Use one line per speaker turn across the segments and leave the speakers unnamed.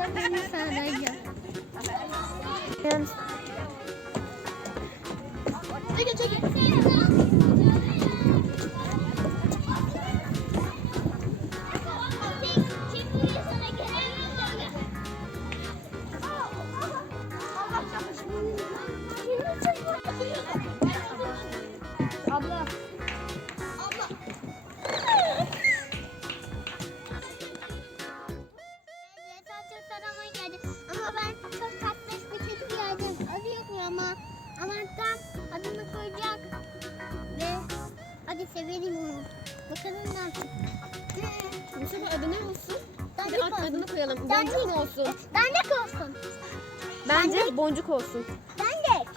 Sabi
niya sana.
Ayan. Ama ama tam adını koyacak ve hadi sevelim onu. Bakalım ne yapacak.
Mustafa adı ne olsun?
Dandik
ad,
olsun.
adını koyalım.
Dandik.
Boncuk mu olsun?
Dandik olsun.
Bence boncuk olsun.
Dandik.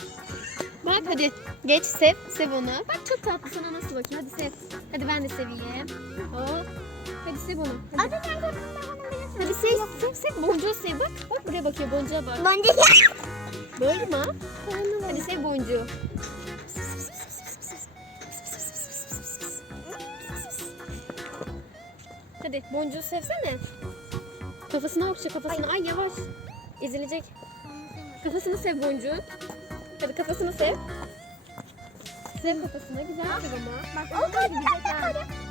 Bak hadi geç sev. Sev onu. Bak çok tatlı sana nasıl bakıyor. Hadi sev. Hadi ben de seveyim. Hop. Hadi sev onu. Hadi,
Adı ben onu biliyorsun.
hadi sev, sev, sev. Boncuğu sev. Bak, bak buraya bakıyor. Boncuğa bak.
Dandik.
Bağırma. Hadi sev boncuğu. Hadi boncuğu sevsene. Kafasına okşa kafasına. Ay yavaş. Ezilecek. Kafasını sev boncuğu. Hadi kafasını sev. Sev kafasını. Güzel sev ama.
Bak o kadar.